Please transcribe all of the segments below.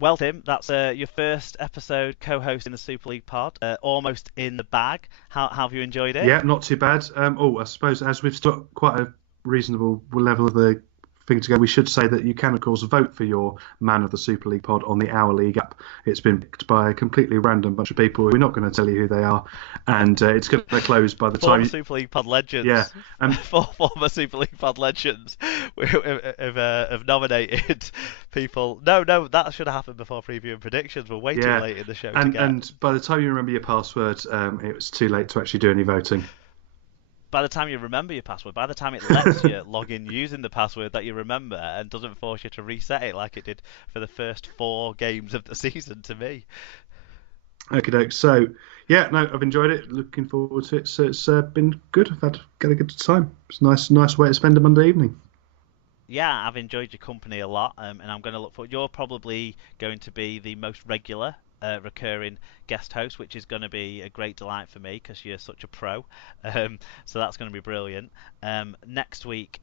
Well, Tim, that's your first episode co-hosting the Super League pod. Almost in the bag. How have you enjoyed it? Yeah, not too bad. I suppose as we've got quite a reasonable level of the thing to go, we should say that you can, of course, vote for your Man of the Super League pod on the Our League app. It's been picked by a completely random bunch of people. We're not going to tell you who they are, and it's going to close by the Former time. Super League pod legends. Yeah, Former Super League pod legends have nominated people. No, that should have happened before preview and predictions. We're way too late in the show to get. And by the time you remember your password, it was too late to actually do any voting. By the time you remember your password, by the time it lets you log in using the password that you remember and doesn't force you to reset it like it did for the first 4 games of the season to me. Okay, doke. So, yeah, no, I've enjoyed it. Looking forward to it. So it's been good. I've had a good time. It's a nice way to spend a Monday evening. Yeah, I've enjoyed your company a lot, and I'm going to look forward. You're probably going to be the most regular recurring guest host, which is going to be a great delight for me because you're such a pro. So that's going to be brilliant. Next week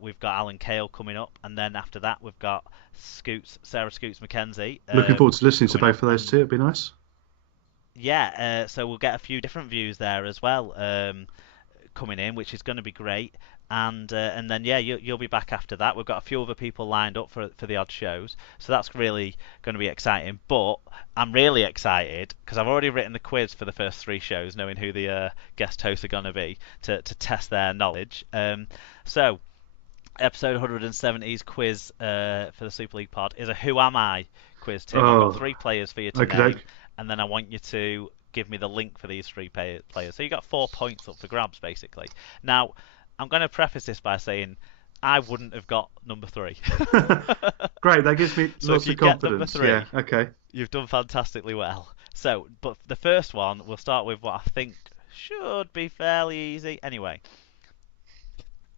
we've got Alan Cale coming up, and then after that we've got Sarah Scoots McKenzie. Looking forward to listening to both of those two. It'd be nice. Yeah, so we'll get a few different views there as well coming in, which is going to be great. And then you'll be back after that. We've got a few other people lined up for the odd shows, so that's really going to be exciting. But I'm really excited because I've already written the quiz for the first 3 shows, knowing who the guest hosts are going to be to test their knowledge. So episode 170's quiz for the Super League pod is a Who Am I quiz, Tim. I've got 3 players for you to name, and then I want you to give me the link for these 3 players. So you got 4 points up for grabs, basically. Now, I'm going to preface this by saying I wouldn't have got number 3. Great, that gives me so lots if you of confidence. Get number 3, yeah, okay. You've done fantastically well. So, but the first one, we'll start with what I think should be fairly easy. Anyway,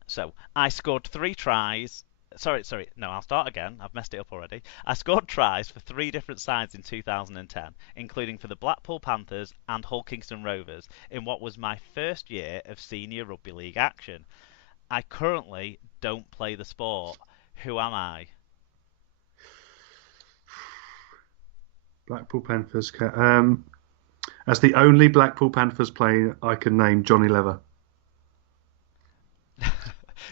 so I scored 3 tries. Sorry, no, I'll start again. I've messed it up already. I scored tries for 3 different sides in 2010, including for the Blackpool Panthers and Hull Kingston Rovers, in what was my first year of senior rugby league action. I currently don't play the sport. Who am I? Blackpool Panthers. As the only Blackpool Panthers player I can name, Johnny Lever.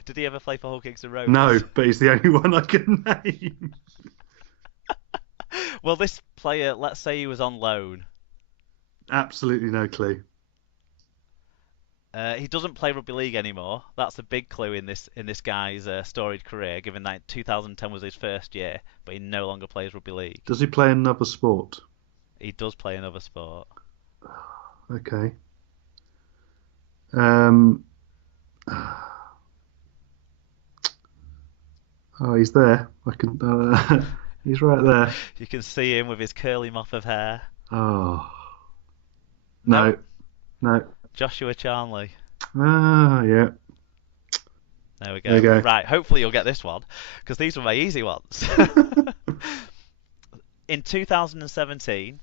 Did he ever play for Hull Kingston Rovers? No, but he's the only one I can name. Well, this player, let's say he was on loan. Absolutely no clue. He doesn't play rugby league anymore. That's a big clue in this guy's storied career, given that 2010 was his first year, but he no longer plays rugby league. Does he play another sport? He does play another sport. Okay. Oh, he's there. I can. He's right there. You can see him with his curly mop of hair. Oh. No. Joshua Charnley. Ah, yeah. There we go. There you go. Right, hopefully you'll get this one, because these were my easy ones. In 2017,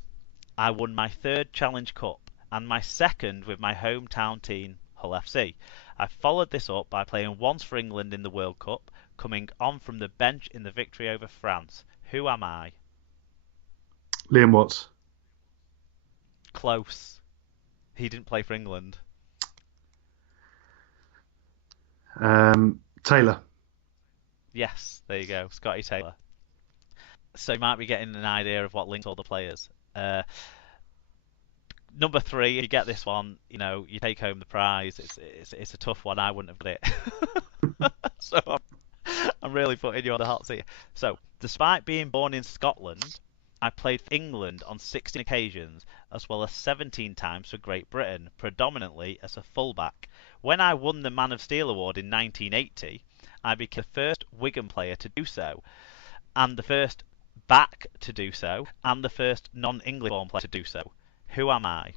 I won my 3rd Challenge Cup and my 2nd with my hometown team, Hull FC. I followed this up by playing once for England in the World Cup, coming on from the bench in the victory over France. Who am I? Liam Watts. Close. He didn't play for England. Taylor. Yes, there you go. Scotty Taylor. So you might be getting an idea of what links all the players. Number 3, if you get this one, you take home the prize. It's a tough one. I wouldn't have got it. So I'm really putting you on the hot seat. So, despite being born in Scotland, I played for England on 16 occasions, as well as 17 times for Great Britain, predominantly as a fullback. When I won the Man of Steel award in 1980, I became the first Wigan player to do so, and the first back to do so, and the first non-English born player to do so. Who am I?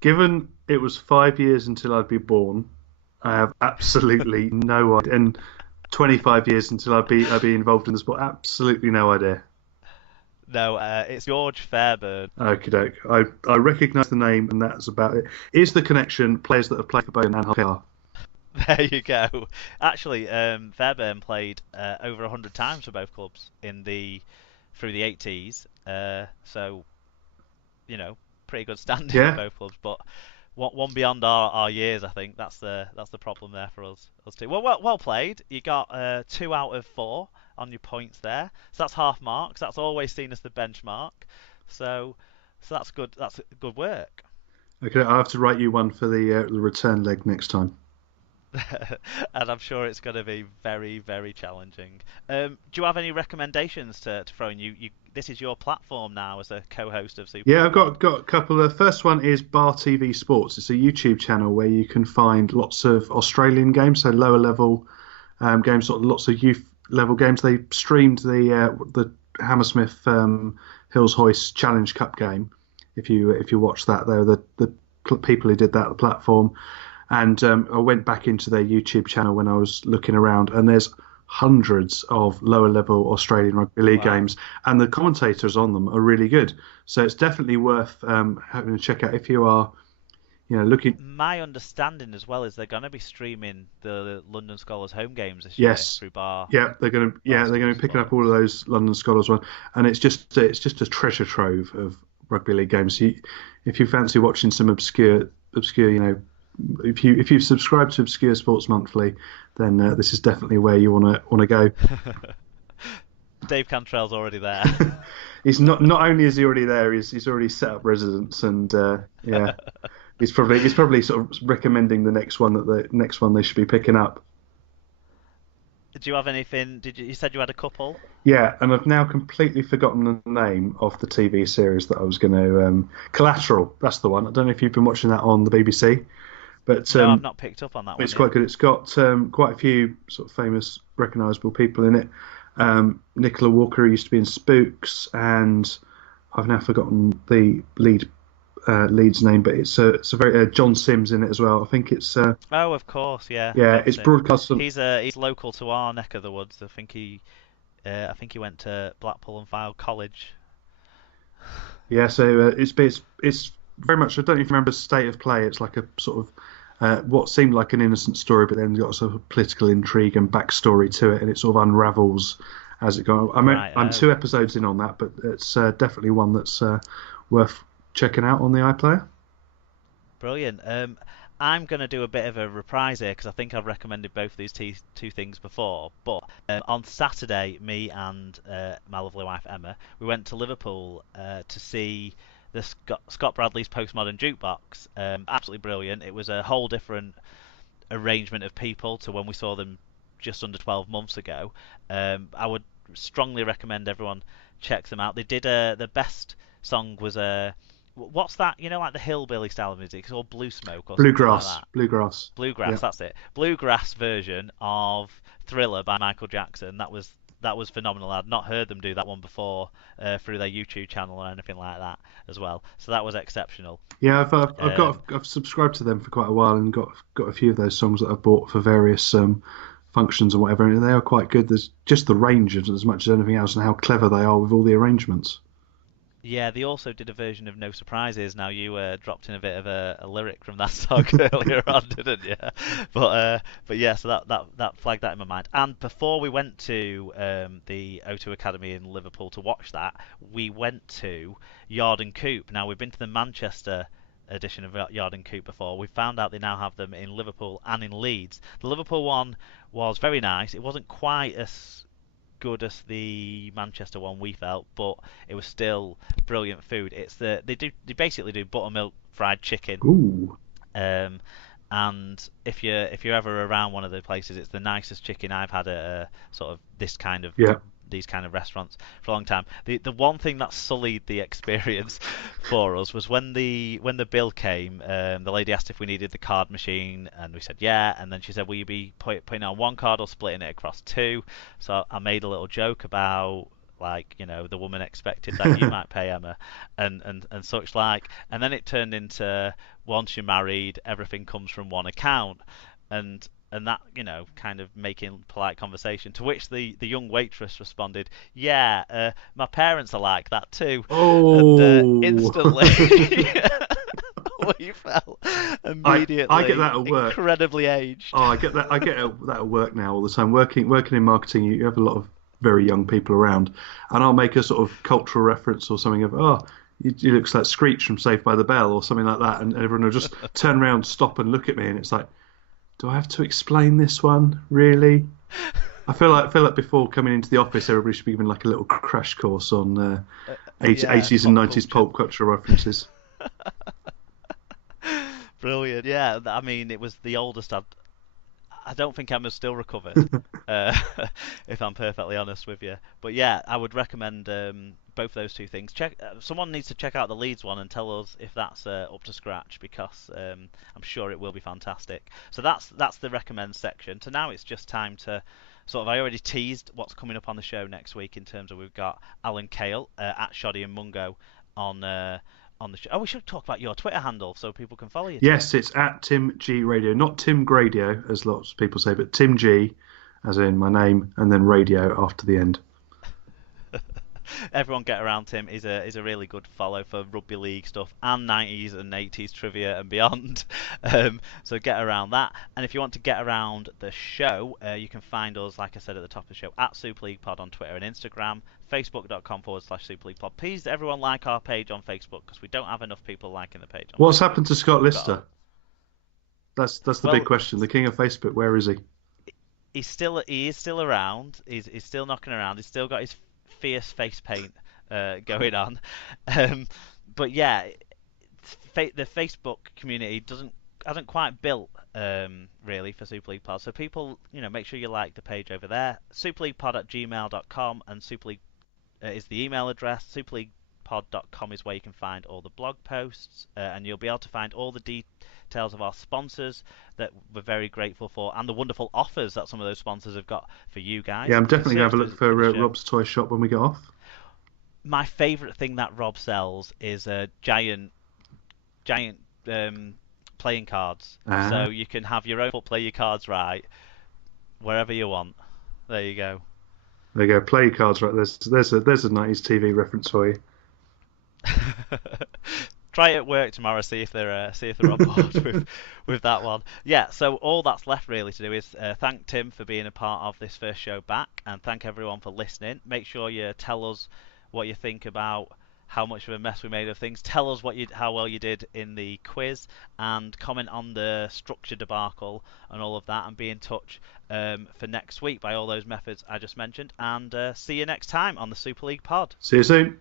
Given it was 5 years until I'd be born, I have absolutely no idea. And 25 years until I'd be involved in the sport, absolutely no idea. No, it's George Fairbairn. Okie doke. I recognise the name, and that's about it. Is the connection players that have played for both and Hull? There you go. Actually, Fairbairn played over 100 times for both clubs through the 80s, So pretty good standing at Yeah. both clubs, but one beyond our years. I think that's the problem there for us too. Well played. You got 2 out of 4 on your points there, so that's half marks. That's always seen as the benchmark. So that's good. That's good work. Okay, I'll have to write you one for the return leg next time. And I'm sure it's going to be very, very challenging. Do you have any recommendations to throw in? This is your platform now as a co-host of Super Yeah, League I've Pod. got a couple. The first one is Bar TV Sports. It's a YouTube channel where you can find lots of Australian games, so lower level games, sort of lots of youth level games. They streamed the Hammersmith Hills Hoist Challenge Cup game. If you watch that, they were the people who did that, the platform. And I went back into their YouTube channel when I was looking around, and there's hundreds of lower level Australian rugby league Wow. games, and the commentators on them are really good. So it's definitely worth having a check out if you are, looking. My understanding as well is they're going to be streaming the London Scholars home games this year Yes, through Bar they're going to be picking up all of Sports. those London Scholars one, and it's just a treasure trove of rugby league games. If you fancy watching some obscure, if you've subscribed to Obscure Sports Monthly, then this is definitely where you want to go. Dave Cantrell's already there. He's not only is he already there, he's already set up residence, and yeah, he's probably sort of recommending the next one they should be picking up. Do you have anything? You said you had a couple? Yeah, and I've now completely forgotten the name of the TV series that I was going to. Collateral, that's the one. I don't know if you've been watching that on the BBC, but No, I've not picked up on that one it's yet. quite good. It's got quite a few sort of famous, recognisable people in it. Nicola Walker, who used to be in Spooks, and I've now forgotten the lead's name, but it's a very John Sims in it as well. I think it's Oh, of course, yeah, yeah, John it's Sims. broadcast on. He's local to our neck of the woods. I think he went to Blackpool and Fylde College. Yeah, so it's very much. I don't even remember State of Play. It's like a sort of what seemed like an innocent story, but then got sort of political intrigue and backstory to it, and it sort of unravels as it goes. Right. I'm Oh, 2 episodes in on that, but it's definitely one that's worth checking out on the iPlayer. brilliant. I'm going to do a bit of a reprise here because I think I've recommended both of these two things before. But on Saturday, me and my lovely wife Emma, we went to Liverpool to see the Scott Bradley's Postmodern Jukebox. Absolutely brilliant. It was a whole different arrangement of people to when we saw them just under 12 months ago. I would strongly recommend everyone checks them out. They did the best song was what's that? Like the hillbilly style of music. It's all Blue Smoke or something like Bluegrass, that. bluegrass. Yeah, Bluegrass, that's it. Bluegrass version of Thriller by Michael Jackson. That was phenomenal. I'd not heard them do that one before through their YouTube channel or anything like that as well. So that was exceptional. yeah. I've Um, I've subscribed to them for quite a while and got a few of those songs that I've bought for various functions and whatever, and they are quite good. There's just the range of as much as anything else, and how clever they are with all the arrangements. Yeah, they also did a version of No Surprises. Now you dropped in a bit of a lyric from that song earlier on, didn't you? But yeah, so that flagged that in my mind. And before we went to the O2 Academy in Liverpool to watch that, we went to Yard and Coop. Now we've been to the Manchester edition of Yard and Coop before. We found out they now have them in Liverpool and in Leeds. The Liverpool one was very nice. It wasn't quite as good as the Manchester one we felt, but it was still brilliant food. They basically do buttermilk fried chicken, Ooh, um, and if you're ever around one of the places, it's the nicest chicken I've had at sort of yeah, these kind of restaurants for a long time. The one thing that sullied the experience for us was when the bill came. The lady asked if we needed the card machine, and we said yeah. And then she said, "Will you be putting it on one card or splitting it across two?" So I made a little joke about like the woman expected that you might pay Emma, and such like. And then it turned into once you're married, everything comes from one account, and that kind of making polite conversation, to which the young waitress responded, yeah, my parents are like that too. And oh. instantly we felt I get that immediately at work. incredibly aged. Oh, I get that. I get that at work now all the time. Working in marketing, you have a lot of very young people around, and I'll make a sort of cultural reference or something of, oh, he looks like Screech from Saved by the Bell or something like that, and everyone will just turn around, stop, and look at me, and it's like, do I have to explain this one, really? I feel like before coming into the office, everybody should be given like a little crash course on 80s and 90s pulp culture references. Brilliant. Yeah, I mean, it was the oldest I don't think Emma's still recovered, if I'm perfectly honest with you. But yeah, I would recommend both those two things. Someone needs to check out the Leeds one and tell us if that's up to scratch, because I'm sure it will be fantastic. So that's the recommend section. So now it's just time to sort of, I already teased what's coming up on the show next week in terms of, we've got Alan Cale at Shoddy and Mungo on the show. Oh, we should talk about your Twitter handle so people can follow you. Yes, it's at Tim G Radio, not Tim Gradio as lots of people say, but Tim G, as in my name, and then radio after the end. Everyone get around Tim. Is a really good follow for rugby league stuff and 90s and 80s trivia and beyond. So get around that. And if you want to get around the show, you can find us, like I said at the top of the show, at Super League Pod on Twitter and Instagram, facebook.com/Super League Pod. Please, everyone, like our page on Facebook, because we don't have enough people liking the page. What's happened to Scott Lister? That's the big question. The king of Facebook, where is he? He is still around. He's still knocking around. He's still got his fierce face paint going on, but yeah, the Facebook community hasn't quite built really for Super League Pod. So people, make sure you like the page over there. superleaguepod@gmail.com, and Super League is the email address. superleaguepod.com is where you can find all the blog posts, and you'll be able to find all the details of our sponsors that we're very grateful for, and the wonderful offers that some of those sponsors have got for you guys. Yeah, I'm definitely going to have a look for Rob's toy shop when we get off. My favourite thing that Rob sells is giant playing cards. So you can have your own, play your cards right wherever you want. There you go. There you go. Play your cards right. There's a 90s TV reference for you. Try it at work tomorrow. See if they're on board with that one. Yeah. So all that's left really to do is thank Tim for being a part of this first show back, and thank everyone for listening. Make sure you tell us what you think about how much of a mess we made of things. Tell us how well you did in the quiz, and comment on the structure debacle and all of that, and be in touch for next week by all those methods I just mentioned. And see you next time on the Super League Pod. See you soon.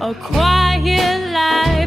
A quiet life.